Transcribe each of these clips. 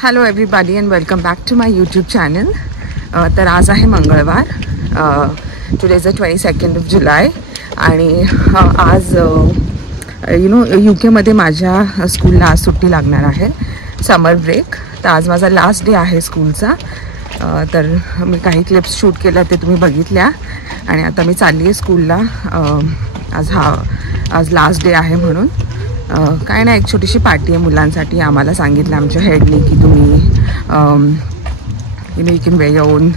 Hello everybody and welcome back to my YouTube channel. तर आज आहे मंगळवार. Today is the 22nd of July आणि आज UK मध्ये माझ्या स्कूलला आज सुट्टी लागणार आहे, समर ब्रेक. तर आज माझा लास्ट डे आहे स्कूलचा. तर मी काही क्लिप्स शूट केल्या ते तुम्ही बघितल्या आणि आता मी चालली आहे स्कूलला. आज लास्ट डे आहे म्हणून काय नाही, एक छोटीशी पार्टी आहे मुलांसाठी. आम्हाला सांगितलं आमच्या हेडनी की तुम्ही you can wear your own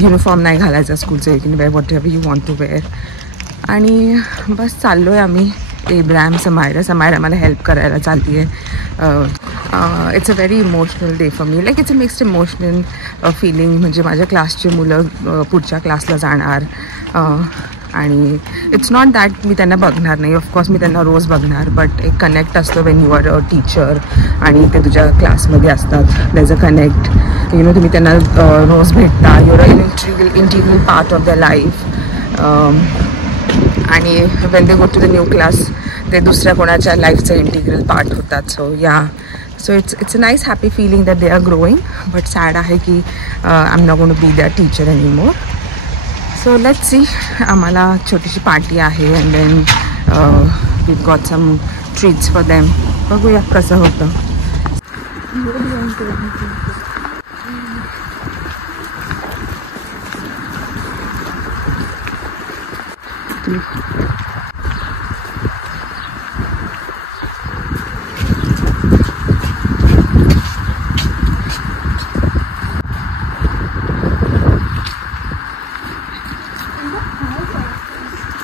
uniform नाही घालायचा स्कूलचं, you can wear whatever you want to wear. आणि बस चाललो आहे आम्ही. इब्राहिम समायरा मला हेल्प करायला चालती आहे. It's a very emotional day for me. Like it's a mixed emotional feeling. म्हणजे माझ्या क्लासचे मुलं पुढच्या क्लासला जाणार आणि इट्स नॉट दॅट मी त्यांना बघणार नाही, ऑफकोर्स मी त्यांना रोज बघणार, बट एक कनेक्ट असतो when you are a teacher आणि ते तुझ्या क्लासमध्ये असतात. There is a connect. तुम्ही त्यांना रोज भेटता. Your a integral part of the life. आणि when they go to the new class ते दुसऱ्या कोणाच्या लाईफचं इंटिग्रल पार्ट होतात. So it's a nice happy feeling that they are growing. But sad आहे की I am not going to be their teacher anymore. So let's C. आम्हाला छोटीशी party आहे and then we got some treats for them. बघूया कसं होतं.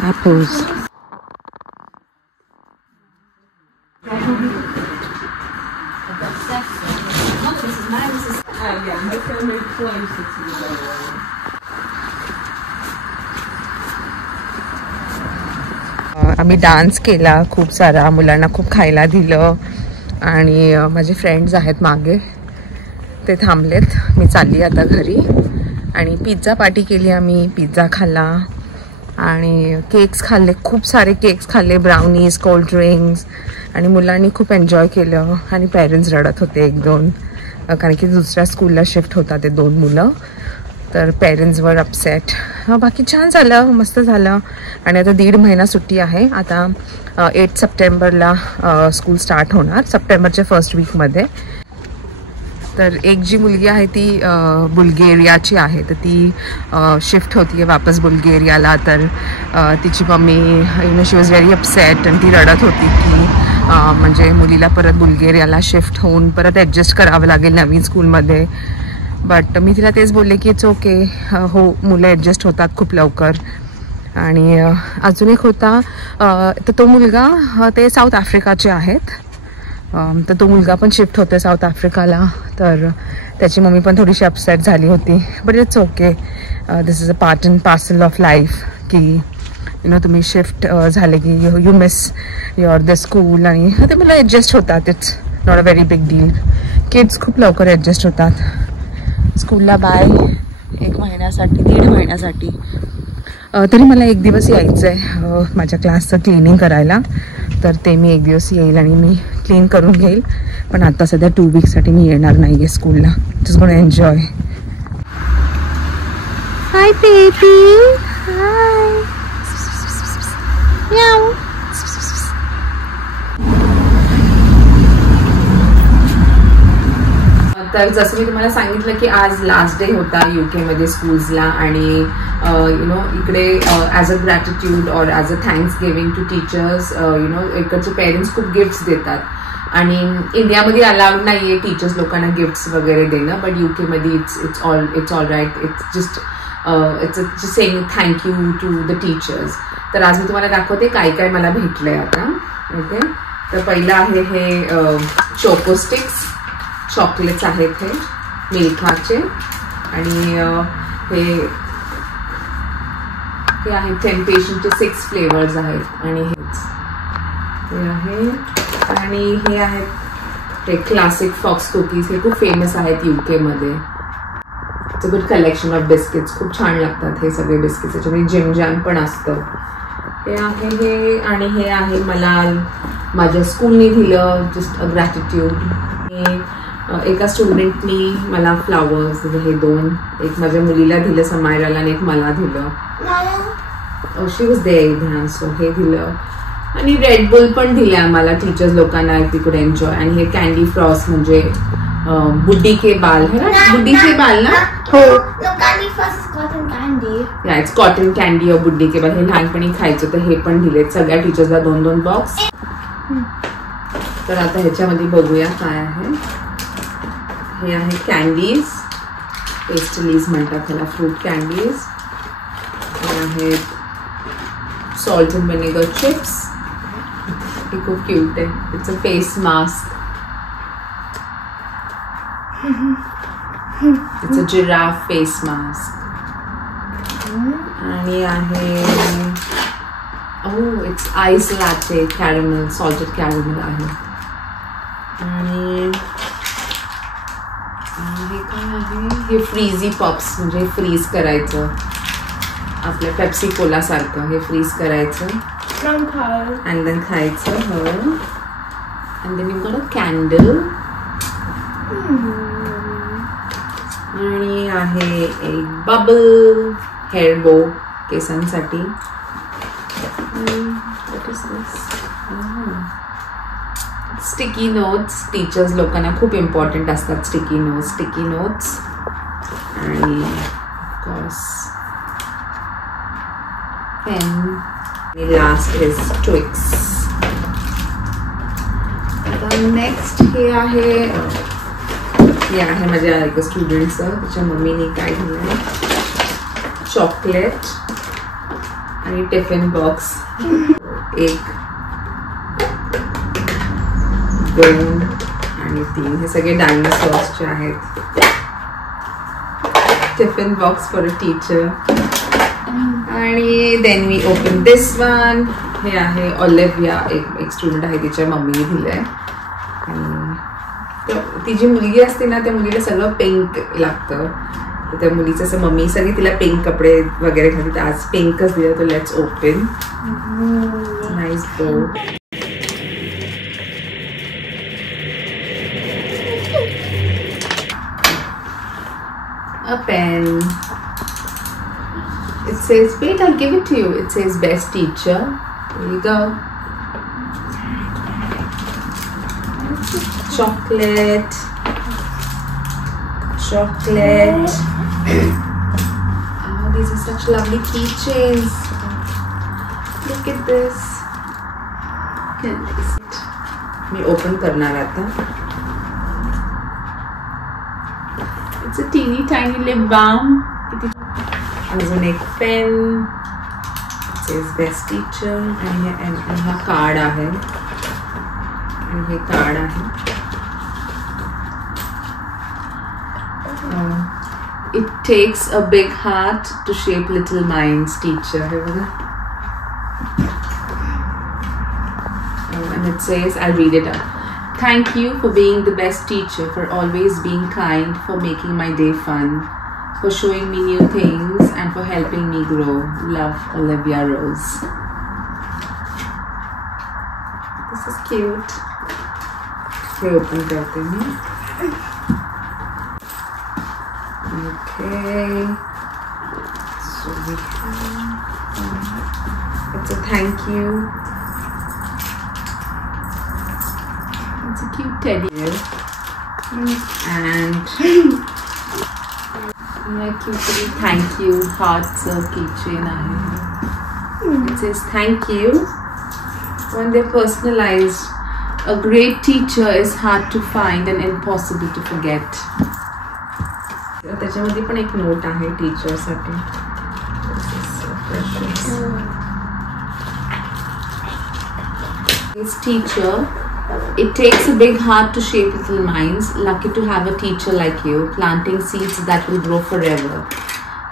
Apples. आम्ही dance केला खूप सारा, मुलांना खूप खायला दिलं आणि माझे फ्रेंड्स आहेत मागे, ते थांबलेत. मी चालली आता घरी. आणि पिझ्झा पार्टी केली आम्ही. पिझ्झा खाल्ला आणि केक्स खाल्ले, खूप सारे केक्स खाल्ले, ब्राउनीज, कोल्ड ड्रिंक्स. आणि मुलांनी खूप एन्जॉय केलं आणि पेरेंट्स रडत होते एक दोन, कारण की दुसऱ्या स्कूलला शिफ्ट होता ते दोन मुलं. तर पेरेंट्स वर अपसेट. बाकी छान झालं, मस्त झालं. आणि आता 1.5 महिना सुट्टी आहे. आता 8 सप्टेंबरला स्कूल स्टार्ट होणार, सप्टेंबरच्या फर्स्ट वीकमध्ये. तर एक जी मुलगी आहे ती बुल्गेरियाची आहे, तर ती शिफ्ट होती आहे वापस बुल्गेरियाला. तर तिची mummy she was very upset आणि ती रडत होती की म्हणजे मुलीला परत बुल्गेरियाला शिफ्ट होऊन परत ॲडजस्ट करावं लागेल नवीन स्कूलमध्ये. बट मी तिला तेच बोलले की इट्स ओके. हो, मुलं ॲडजस्ट होतात खूप लवकर. आणि अजून एक होता, तर तो मुलगा ते साऊथ आफ्रिकाचे आहेत. तर तो मुलगा पण शिफ्ट होतो साऊथ आफ्रिकाला. तर त्याची मम्मी पण थोडीशी अपसेट झाली होती. But it's okay. This is a part and parcel of life की तुम्ही शिफ्ट झाले की you miss your the school आणि ते मुलं ॲडजस्ट होतात. It's not a very big deal. Kids खूप लवकर ॲडजस्ट होतात. स्कूलला बाय 1 महिन्यासाठी, 1.5 महिन्यासाठी. तरी मला एक दिवस यायचं आहे माझ्या क्लासचं क्लिनिंग करायला. तर ते मी एक दिवस येईल आणि मी क्लीन करून घेईल. पण आता सध्या 2 वीकसाठी मी येणार नाही आहे स्कूलला. Just gonna enjoy. Hi baby. Hi. Meow. तर जसं मी तुम्हाला सांगितलं की आज लास्ट डे होता UK मध्ये स्कूल्सला. आणि इकडे as a gratitude or as a thanks giving to teachers इकडचे पेरेंट्स खूप गिफ्ट्स देतात. आणि इंडियामध्ये अलाउड नाही आहे टीचर्स लोकांना गिफ्ट्स वगैरे देणं, बट UK मध्ये it's all right. It's saying thank you to the teachers. तर आज मी तुम्हाला दाखवते काय काय मला भेटलंय आता. ओके. तर पहिलं आहे हे चोको स्टिक्स. चॉकलेट्स आहेत हे मिल्खाचे. आणि हे आहेत टेम्पटेशनचे 6 फ्लेवर्स आहेत. आणि हे आहे. आणि हे आहेत ते क्लासिक फॉक्स कुकीज. हे खूप फेमस आहेत UK मध्ये. It's a good collection of biscuits. खूप छान लागतात हे सगळे बिस्किट्स. त्याच्यामध्ये जिम जॅम पण असतं. हे आहे हे, आणि हे आहे मला माझ्या स्कूलने दिलं, जस्ट अ ग्रॅटिट्यूड. एका स्टुडंटनी मला फ्लावर्स हे 2, एक माझ्या मुलीला दिलं समायराला आणि एक मला दिलं. शी वॉज देअर, सो हे दिलं. आणि रेड बुल पण दिले आम्हाला टीचर्स लोकांना, वी कुड एन्जॉय. आणि हे कॅन्डी फ्रॉस्ट म्हणजे बुड्डी के बाल है ना, बुड्डी के बाल ना. हो, या इट्स कॉटन कॅन्डी और बुड्डी के बाल. हे लहानपणी खायचं तर हे पण दिलेत सगळ्या टीचर्सला 2-2 बॉक्स. तर आता ह्याच्यामध्ये बघूया काय आहे. हे आहे कॅन्डीज, पेस्टलीज म्हणतात त्याला, फ्रूट कॅन्डीज. हे आहेत सॉल्ट अँड व्हिनेगर चिप्स. हे खूप क्यूट आहे. It's a face mask. It's a giraffe face mask. आणि आहे it's ice latte caramel, salted caramel आहे. आणि हे काय आहे, हे फ्रीझी पॉप्स म्हणजे फ्रीज करायचं, आपल्या पेप्सी कोला सारखं हे फ्रीज करायचं and then खायचं. हो, and then you've got a candle. आणि आहे एक बबल हेअर बो केसांसाठी. What is this? Sticky notes, teachers लोकांना खूप इम्पॉर्टंट असतात स्टिकी नोट्स. आणि of course pen. Last is Twix. Next हे आहे माझ्या एका स्टुडंटचं, त्याच्या मम्मीने काय दिलं, चॉकलेट आणि टिफिन बॉक्स. 1, 2 आणि 3 हे सगळे डायनासॉर्सचे आहेत. Tiffin box for a teacher. आणि then we open this one. हे आहे ऑलिव्हिया, एक स्टुडंट आहे, तिच्या मम्मीने दिलंय. ती जी मुलगी असते ना, त्या मुलीला सगळं पिंक लागतं. त्या मुलीचं असं मम्मी सगळी तिला पिंक कपडे वगैरे घालते, आज पिंकच दिलं. तर लेट्स ओपन. नाईस बो. A pen. It says, wait, I'll give it to you. It says best teacher. Here you go. Chocolate. Oh, these are such lovely keychains. Look at this. Can I see it? मैं open करना रहता. It's a teeny tiny lip balm. अजून एक pen. It says best teacher. and हा card आहे. आणि हे card आहे. It takes a big heart to shape little minds, teacher. And it says, I'll read it out. Thank you for being the best teacher, for always being kind, for making my day fun, for showing me new things, and for helping me grow. Love, Olivia Rose. This is cute. ये open करते हैं. Okay, so we have, it's a thank you. It's a cute teddy bear. And yeah, cute thank you hearts keychain. It says thank you. When they're personalized, a great teacher is hard to find and impossible to forget. त्याच्यामध्ये पण एक note आहे टीचरसाठी. This teacher, it takes a big heart to shape little minds. Lucky to have a teacher like you, planting seeds that will grow forever.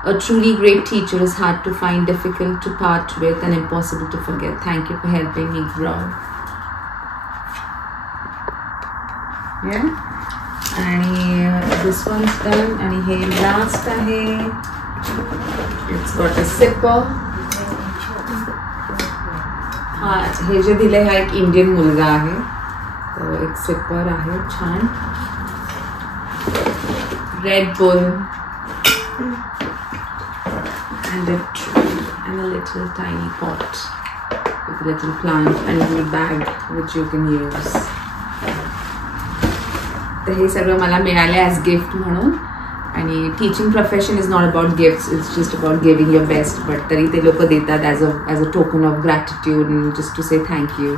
A truly great teacher is hard to find, difficult to part with, and impossible to forget. Thank you for helping me grow. Yeah. And this one's done. And here last आहे. It's got a zipper. हा हे जे दिले हा एक Indian मुलगा आहे, तर एक सिपर आहे छान. Red boule and a little tiny pot with a little plant and a little bag which you can use. तर हे सगळं मला मिळाले ॲज गिफ्ट म्हणून. आणि teaching profession is not about gifts, it's just about giving your best. But तरी ते लोक देतात as a token of gratitude, just to say thank you.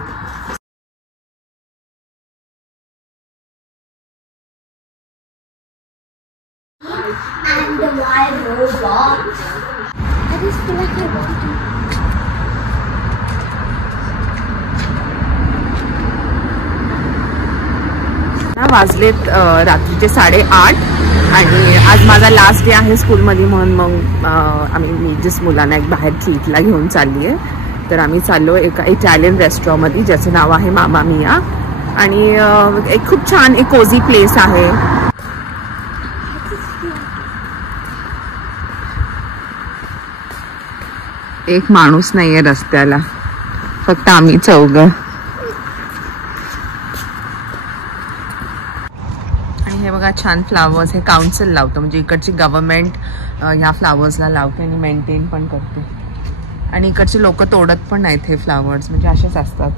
वाजलेत रात्रीचे 8:30 आणि आज माझा लास्ट डे आहे स्कूलमध्ये, म्हणून मग मी जस्ट मुलांना एक बाहेर ट्रीटला घेऊन चालली आहे. तर आम्ही चाललो एका इटालियन रेस्टॉरंटमध्ये ज्याचं नाव आहे मामा मिया. आणि एक खूप छान एक कोझी प्लेस आहे. एक माणूस नाहीये रस्त्याला, फक्त आम्ही चौघं. आणि हे बघा छान फ्लावर्स, हे काउन्सिल लावतं, म्हणजे इकडची गव्हर्नमेंट ह्या फ्लावर्सला लावते आणि मेंटेन पण करते. आणि इकडचे लोक तोडत पण नाहीत हे फ्लावर्स, म्हणजे असेच असतात.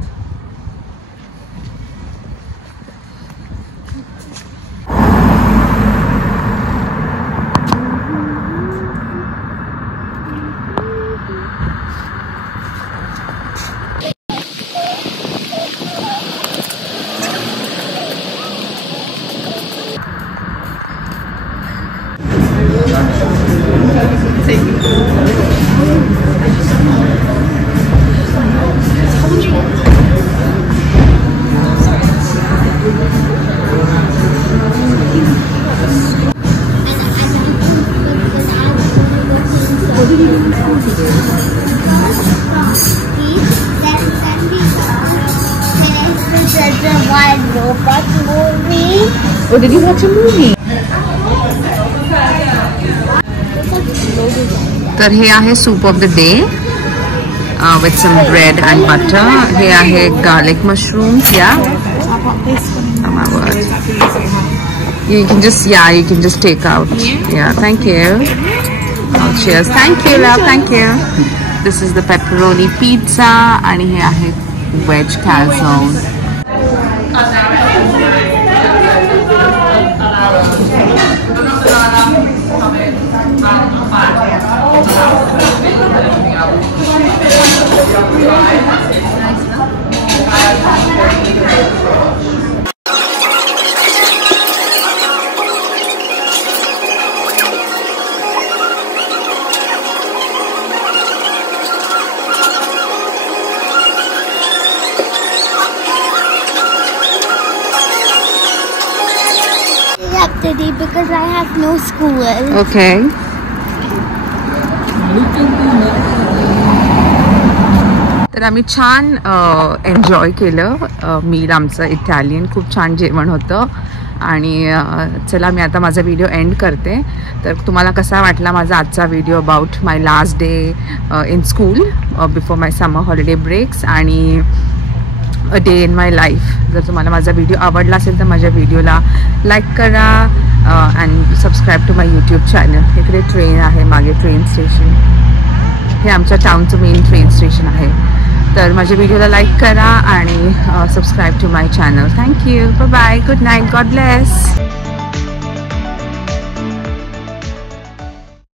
Oh, did you watch a movie? तर हे आहे soup of the day with some bread and butter. हे आहे garlic mushrooms. You can just take out. Yeah, thank you. Oh, cheers. Thank you, love. Thank you. This is the pepperoni pizza आणि हे आहे veg calzone. Today because I have no school. Okay. तर आम्ही छान enjoy केलं. Meal आमचं Italian खूप छान जेवण होतं. आणि चला मी आता माझा व्हिडिओ एंड करते. तर तुम्हाला कसा वाटला माझा आजचा video about my last day in school before my summer holiday breaks आणि a day in my life. जर तुम्हाला माझा व्हिडिओ आवडला असेल तर माझ्या व्हिडिओला लाईक करा and subscribe to my YouTube channel. इकडे ट्रेन आहे मागे, ट्रेन स्टेशन. हे आमच्या टाउनचं मेन ट्रेन स्टेशन आहे. तर माझ्या व्हिडिओला लाईक करा आणि subscribe to my channel. Thank you. Bye bye. Good night. God bless.